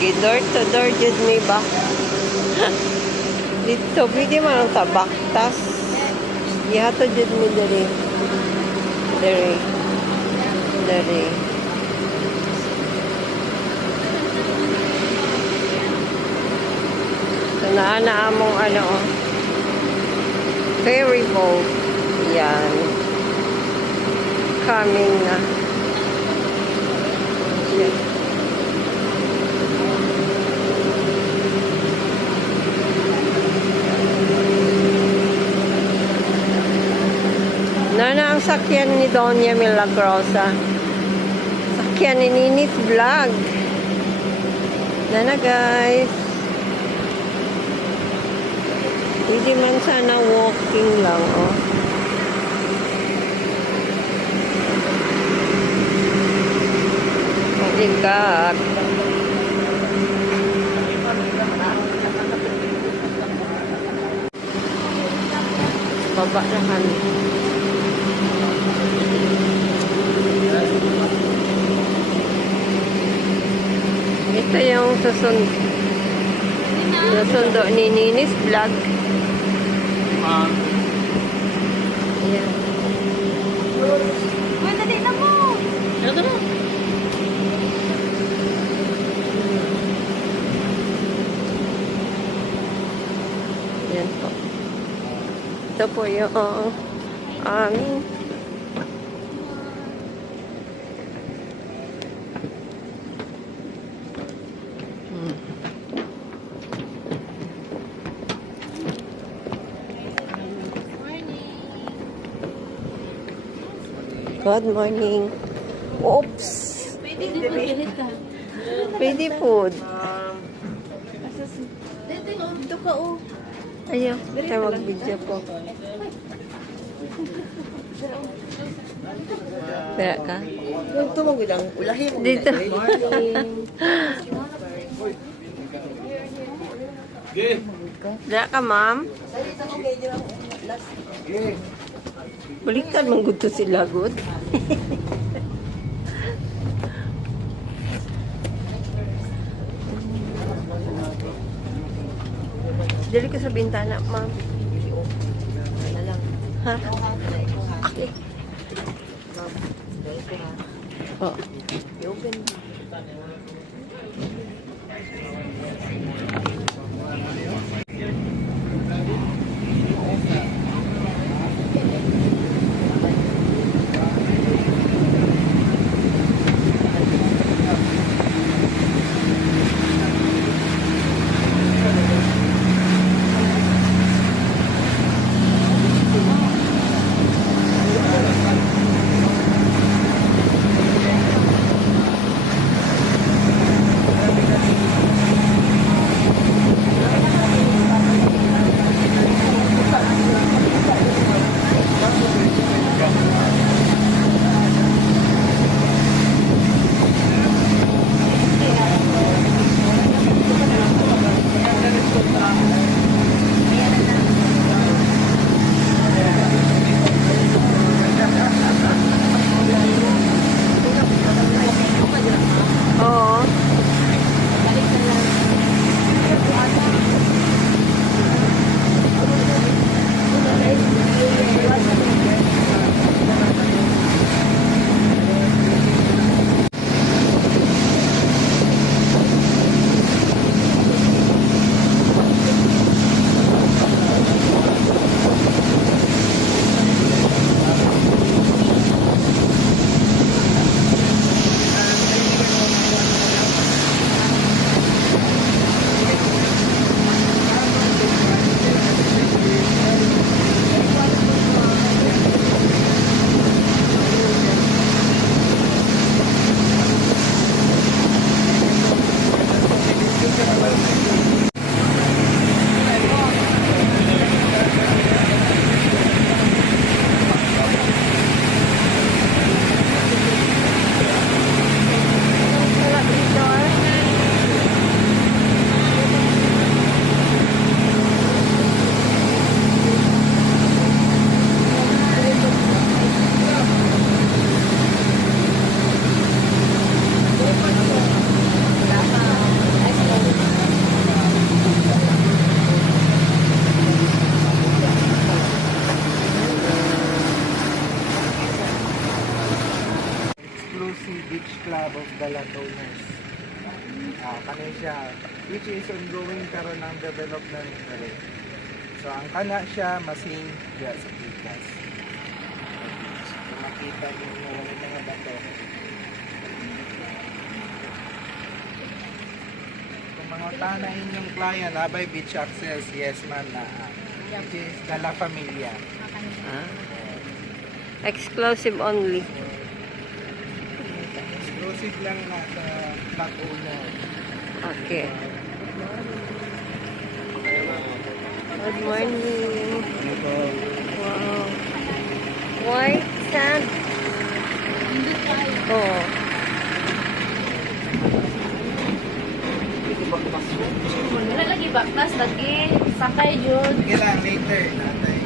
Door to door jud mi ba? Dito pwede man ang tabaktas. Ihato jud mi diri. Diri. So, naana among ano, ferry boat. Yan. Coming na. Yan. Nana ang sakyan ni Doña Milagrosa. Sakyan ni Ninit Vlog. Nana guys. Hindi man sana walking lang, oh. Mag-ikat. Baba na kami. Ito yung susundo ni Ninis Vlog. Ayan. Uy, dali na mo! Ano ka na? Ayan po. Ito po yung aming Good morning. Oops. Pwede galit ka. Pwede food. Dito ka, oh. Ayaw. Tayo mag-video po. Kaya ka? Yung tumog lang, ulahin mo. Dito. Kaya ka, ma'am? Baliktad mong gusto sila, good. Dali ka sa bintana, ma'am. Ano lang. Ha? Okay. Oh. I-open. Kanin siya, which is ongoing karon ng development rin. So ang kana siya masing diya sa Pikas. Kung makita niyo yung mga bato. Kung mga tanay inyong client, abay beach access, yes ma'am na. Which is Dala Familia. Ah. Exclusive only. Exclusive lang na sa flat owner. Okay. Good morning. Wow. White sand. Oh. Wala lagi baklas lagi. Sakay yun. Sige lang, later. Natay.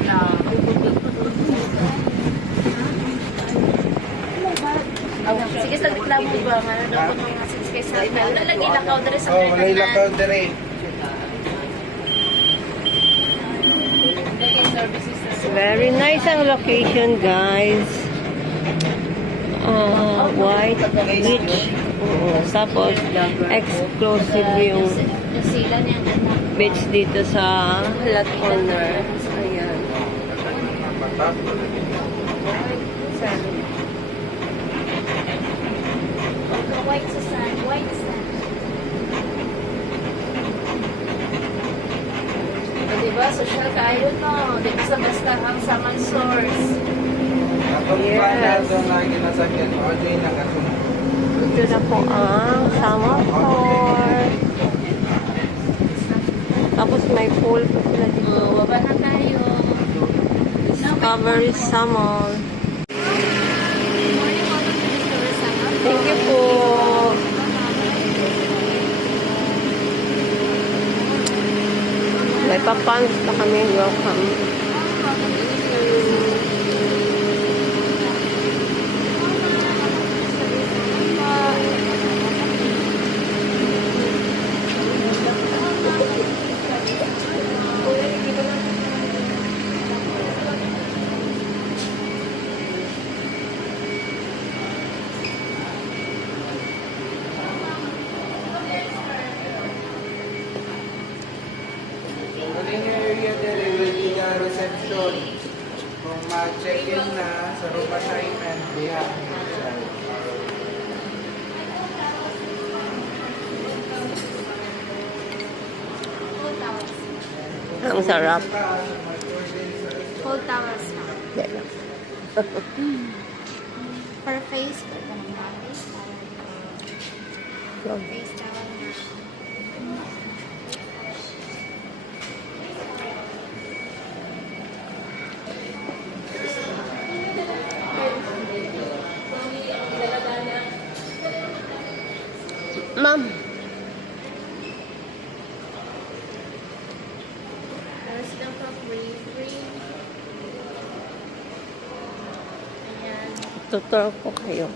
Sige sa reklamo ba nga dapat mga 6 kay sa wala lagi lakaw diri sa Oh, walay lakaw dire. Very nice ang location, guys. White beach. Oo. Tapos, exclusive yung sila niya anak. beach dito sa Flat Corner. Ayan. White sa sand, white sand. Diba, social kayo no? Dito sa basta ang Saman Source. Kapag Yes. pa na doon lagi nasakyan, order na kasunod. Ito na po ang Sama Fort. Tapos may pool pa sila dito. Baba na tayo. Discovery Samol. Thank you po. May papans na kami. Welcome. Uling area dire will be the reception. Kung ma-check-in na sa room assignment, diha. Ang sarap. Full towers na. Yan lang. Per face, per naman. Face towel na. Ma'am. Tapos lang pa free. Ayan. Tutor ko kayo.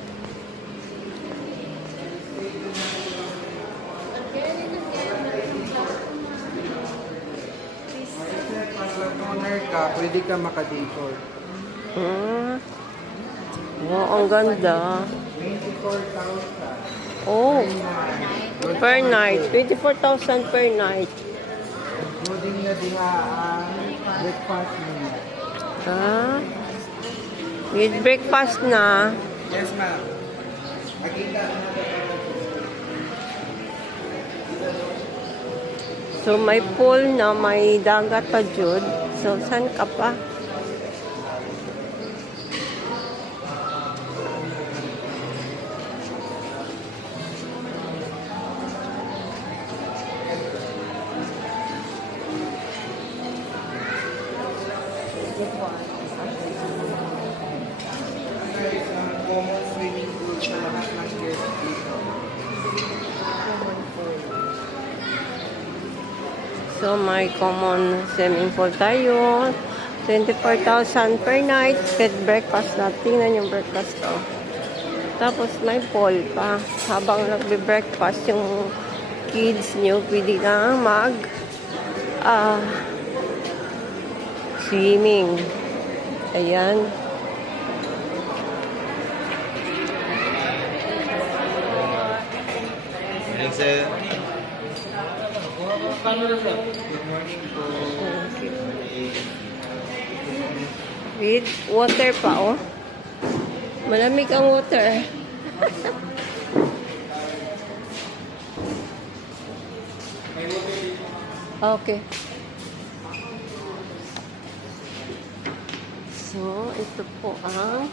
Sa corner ka, pwede ka makadecor. Wow, ang ganda. 24,000. Oh, per night. 24,000 per night. Including na diha ang breakfast niya. Ah, with breakfast na. Yes, ma'am. Makita na So, may pool na may dagat pa, Jude. So, saan ka pa? common swimming pool sa lahat ng guests dito. So, may common swimming pool tayo. 24,000 per night. With breakfast na. Tingnan yung breakfast to. Tapos, may pool pa. Habang nagbe-breakfast yung kids nyo, pwede na swimming. Ayan. Thanks, sir. Good morning po. With water pa, oh. Malamig ang water. Okay. So, ito po ang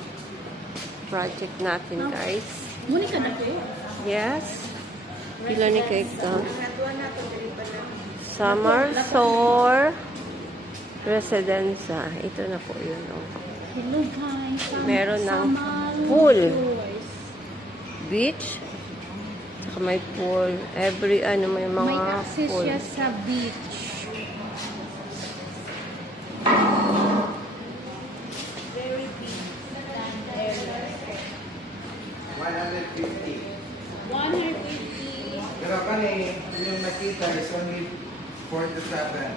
project natin, guys. Muni ka na po. Yes. Pila ni cake ka? Summer Shore Residenza. Ito na po yun. Oh. Hello guys. Meron ng pool. Beach. Saka may pool. Every may mga May access pool. siya sa beach. Very big. 150. 150. Pero kani, yung nakita is only 4 to 7.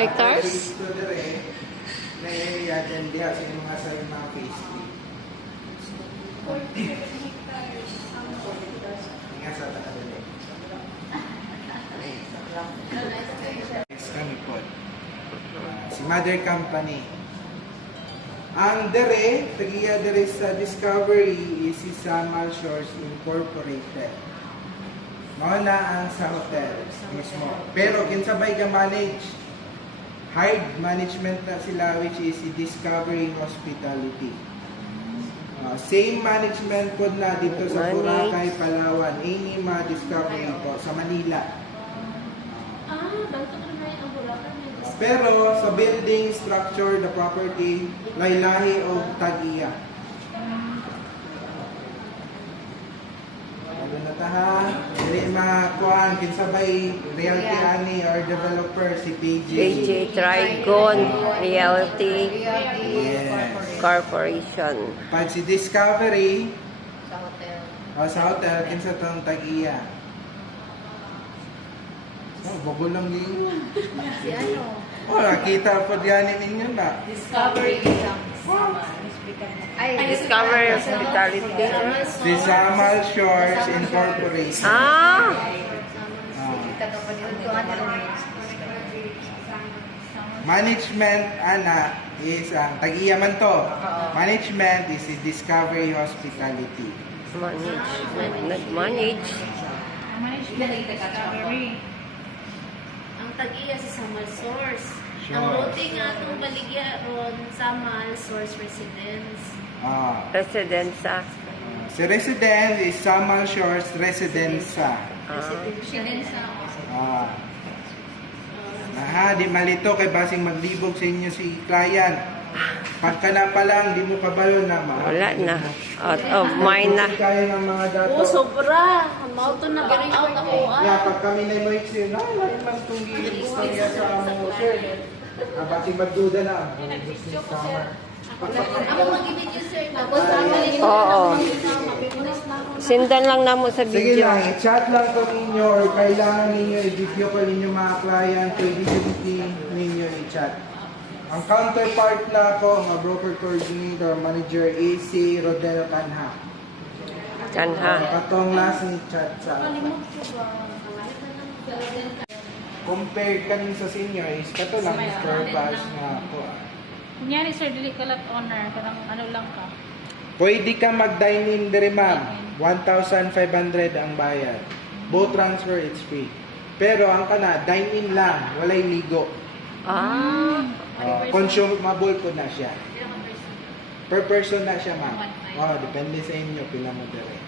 Hectares? Ito dire, na area dyan diha sa mga sa mga phase 3. Nga sa takadali. Next kami po. Si Mother Company. Ang dere, tagiya dere sa Discovery is si Samal Shores Incorporated. Mao na ang sa hotel mismo. Pero kinsabay ka manage. Hired management na sila which is si Discovery Hospitality. Same management po na dito sa Boracay, Palawan. Ini Discovery po sa Manila. Dito ko na ang Boracay. Pero sa building, structure, the property, laylahi o tagiya. Ano na ta ha? Dili makuan kinsabay realty ani or developer si PJ. PJ Trigon Realty Yes. Corporation. Pag si Discovery Sa hotel. o sa hotel kinsa tong tagiya. Oh, bubulong ni. Si ano? Oh, nakita po diyan ninyo na. Discovery Sama. Ay, Discovery Hospitality. Si Samal Shores Incorporated. Ah! Management ana is ang tagiya man to. Management is si Discovery Hospitality. Management. Nag-manage. Ang tagiya sa Samal Source. Sure. Ang routing nga itong baligya ron Samal Source Residence. Residenza. Si resident is Samal Shores Residenza. Residence. Di malito kay basing maglibog sa inyo si client. Pagka na pa lang, di mo kabalo na Wala na. Out of mind na. Kaya ng mga dato. Oo, sobra. Mauto na ba out ako? Yeah, pag kami na mo iksin, lahat man itong istorya sa amo, sir. Basing magduda na. Ako mag-ibig yun, sir. Tapos Oo. Sindan lang namo sa Sige video. lang, i-chat lang ko ninyo or kailangan ninyo i-video call ninyo mga client, pwede ninyo i-chat. Ang counterpart na ako, mga broker coordinator, manager AC Rodel Canha. Kanha. Katong last ni chat sa compare kanin sa senior is kato lang Mr. Bash nga ako. Kunyari, sir, dili ka lang owner, parang ano lang ka. Pwede ka mag-dine-in dire ma'am. 1,500 ang bayad. Boat transfer, it's free. Pero ang kana, dine-in lang, walay ligo. Ah. Consumable ko na siya. Per person na siya ma'am. Depende sa inyo, pila mo dire.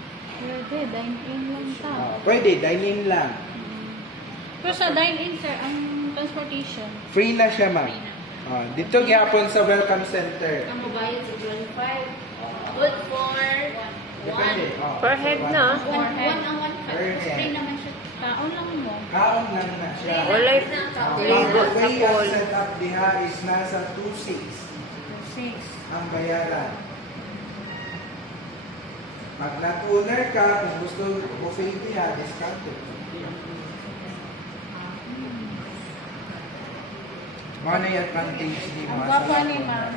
Pwede, dine-in lang ta. Pwede, dine-in lang. Pero sa dine-in, sir, ang transportation. Free na siya ma'am. Dito gyapon sa welcome center. ang babayad sa 25. Good for Depende. Per head na. Per head. One ang 1.5. Free naman siya. Taon lang mo. Kaon lang na siya. Walay ligo sa Ang pool. setup diha is nasa 2,600 ang bayaran. Pag nag-owner ka, kung gusto buffet diha, discounted. Ano yung advantage di mo? Ang gwapo ni ma'am.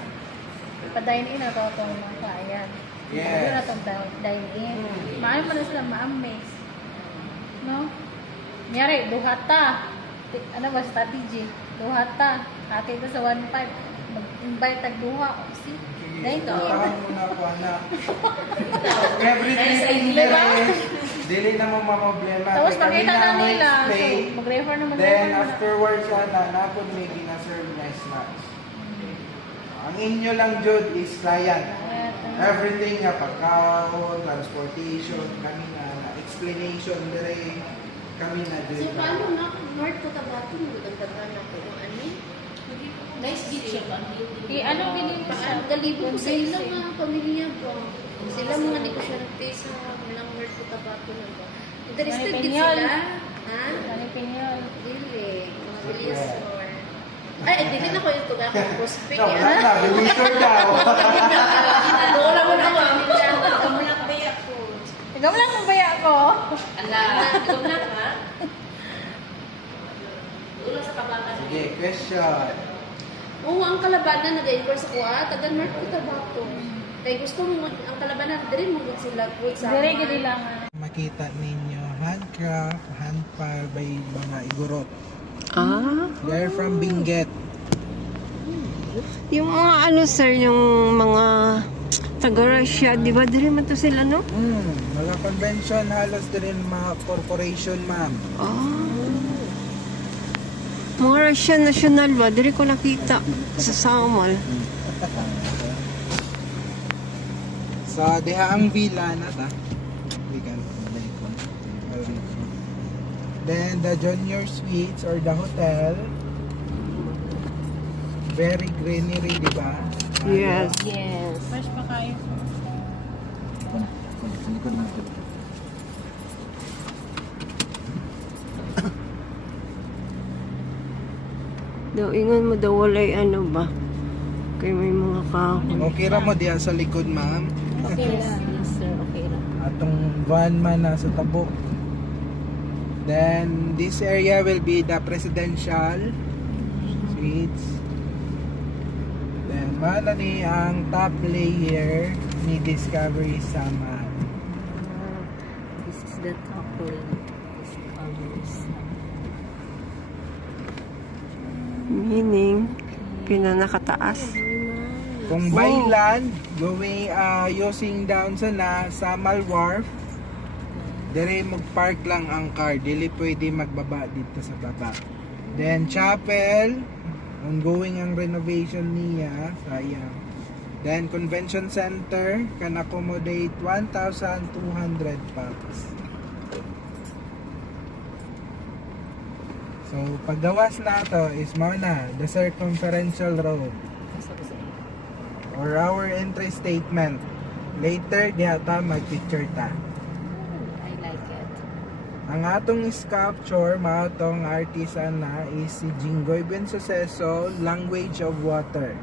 Pa-dine-in na to itong mga client. Yes. Ano na itong dine-in. Maaari mo na sila ma-amaze. No? Nyari, duhata. Ano ba, strategy? Duhata. Ate ito sa 1.5. Mag-invite tag-duha. See? Dahil to. Utahan mo na po, anak. Everything in there, dili na mo problema. Tapos makita na nila. So, Explain. mag-refer naman Then nila. afterwards, na po may gina-serve na snacks. Ang inyo lang, Jude, is client. Everything nga, pagkaon, transportation, kami na, explanation, dire, kami na, So, Jude. paano na? North Cotabato, magdagdagan ako. Ano? Nice beach siya ba? Ano binili siya? Paano? Galibo ko sa ilang mga pamilya ba? Sila mga negosyante sa mga North Cotabato na ba? Interested din Pinyol. sila? Ha? Ano pinyol? Dili. Mga Bilyasor. Ay, dili na ko yung tuga ko. Prospect. No, wala na, bilisor daw. Wala mo na ako. Ikaw mo lang kaya ko. Ikaw lang ang baya ko. Ala, ikaw na ha? Ulo sa kabataan. Sige, question. Oo, ang kalabanan nag-inquire sa kuha, taga North Cotabato. Kaya gusto mo, ang kalabanan, dali mo sila sa Dire gidi lang. Makita ninyo, handcraft, handpile by mga igorot. Ah, They're from Benguet. yung mga ano sir, yung mga taga-Russia, di ba? Dili man to sila, no? Mga convention, halos din mga corporation, ma'am. Mga Russian national ba? Dili ko nakita sa Samal. So, diha ang villa na ta. Then, the junior suites or the hotel. Very greenery, di ba? Yes. Yes. Fresh pa kayo. Daw, ingon mo daw walay ano ba? Kay may mga kahoy. Okay ra mo diha sa likod, ma'am. Okay lang. Yes, sir. Okay lang. Atong van man na sa tabok. Then, this area will be the presidential suites. Then, mana ni ang top layer ni Discovery Samar. This is the top layer. This covers. Meaning, pinanakataas. Kung by land, going using down sa Samal Wharf, dire mag-park lang ang car, dili pwede magbaba dito sa baba. Then chapel, ongoing ang renovation niya, sayang. Then convention center can accommodate 1,200 pax. So paggawas na to is mao na the circumferential road or our entry statement. Later diha ta mag-picture ta. I like it. Ang atong sculpture, maatong artisan na is si Jinggoy Bensuceso, Language of Water.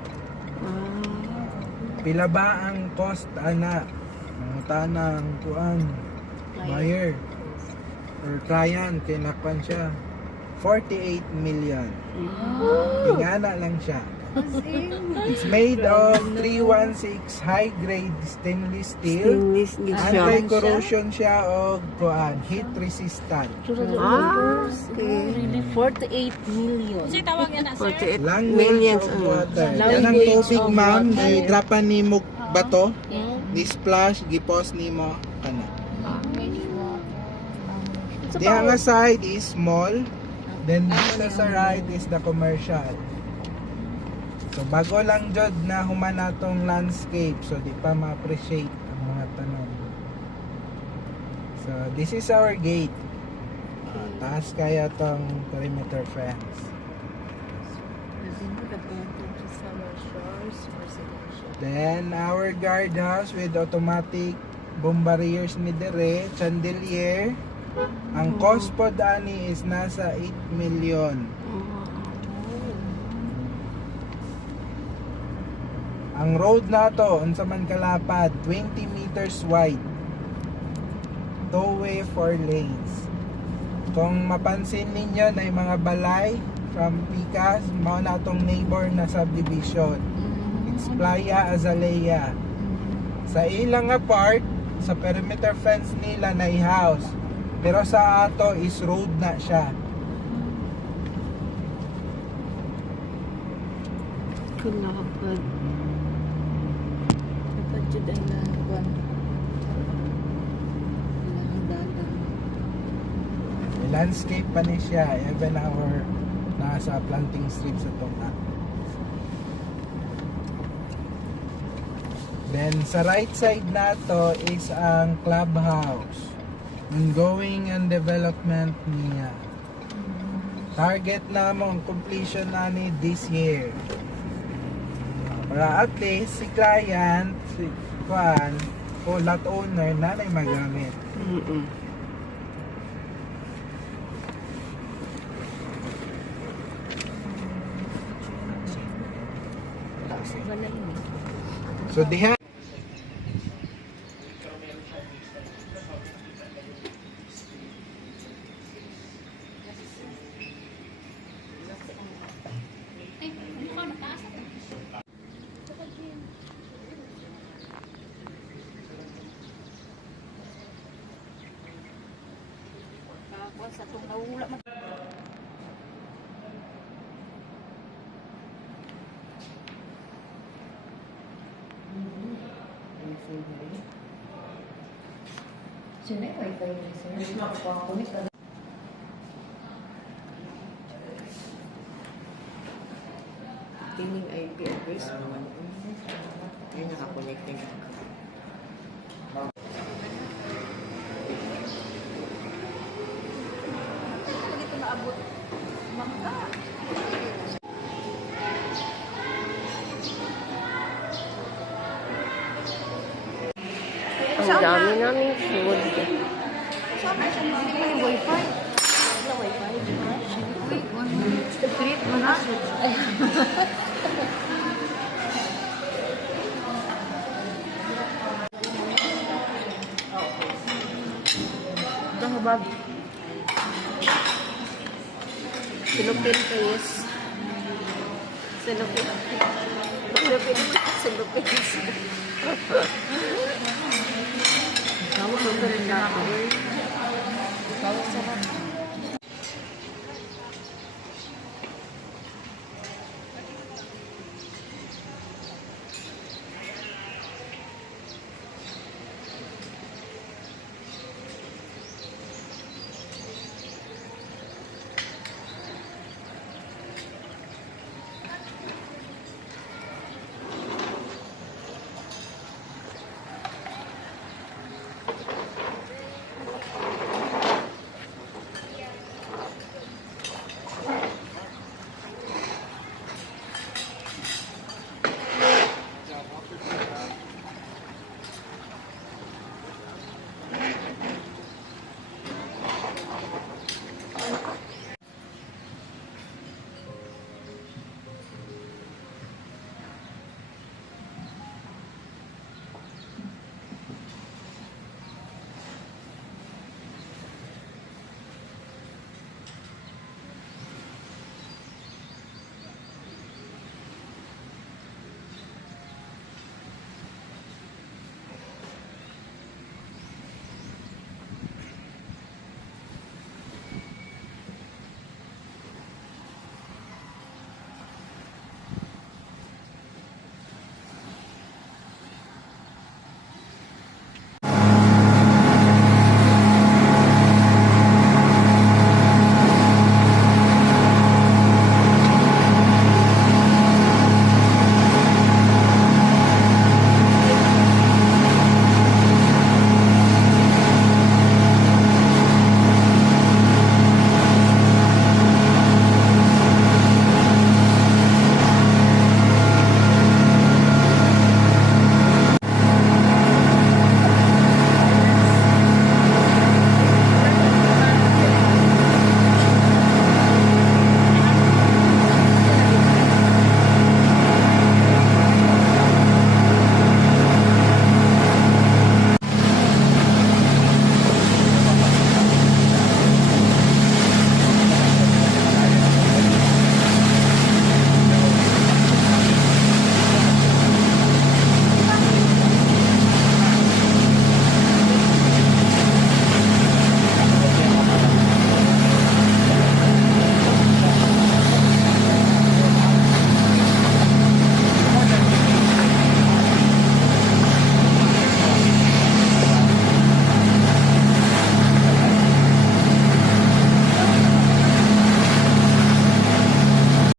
Pila ba ang cost, ana? Ang tanang kuan, buyer or client, kinakpan siya. 48 million. Tingana lang siya. It's made of 316 high-grade stainless steel. Stainless steel siya. Anti-corrosion siya o kuan, heat resistant. Okay. Really, 48 million. Kasi tawag yan na, sir. 48 Language millions. of Ano? water. Language Yan ang tubig, of ma'am. water. Gidrapan ni mo bato. Di-splash, gipos ni mo. Ano? Diha nga side is small. Then dito sa right is the commercial. So bago lang jud na human natong landscape, so di pa ma-appreciate ang mga tanom. So this is our gate. Taas kaya tong perimeter fence. Then our guardhouse with automatic bomb barriers ni dire, chandelier. Ang cost po dani is nasa 8 million. Ang road na to, unsa man kalapad, 20 meters wide. Two-way 4 lanes. Kung mapansin ninyo na yung mga balay from Picas, mao na tong neighbor na subdivision. It's Playa Azalea. Sa ilang nga part, sa perimeter fence nila na i-house. Pero sa ato is road na siya. Kulakad. Dapat yun ay nakakuan. Kailangan dalang. May landscape pa ni siya. Even our nasa planting strip sa tunga. Then sa right side na to is ang clubhouse. Ongoing and development niya. Target namon completion na ni this year. Para at least si client, si Juan, o lot owner na may magamit. Mm-mm. Wala yun eh. So diha Ay, ano ka, mataas ako. Nakakuan sa itong nawula man. Sino yung wifi niya? Sino yung nakakunik ka? Tining IP address mo. Yan, nakakonect din. Dito naabot. Mangga. Ang dami naming food. Saan ay siya? Hindi pa yung wifi. Wala wifi. Uy, split mo na. Dahabag. Silupin please. Silupin. Silupin. Silupin. Kamu nonton na ako. Bawal sa